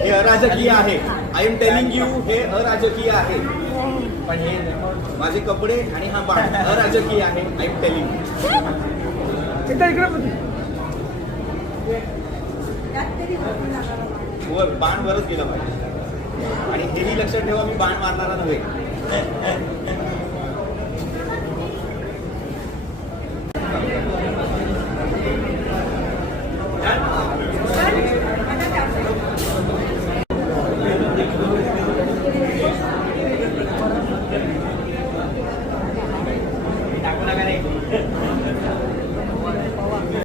हे अराजकीय आहे. I am telling you, हे अराजकीय आहे. पण हे माझे कपडे आणि हा बाण अराजकीय आहे. I am telling you. बाण वरच गेला पाहिजे. आणि हेही लक्षात ठेवा, मी बाण मारणारा नव्हे.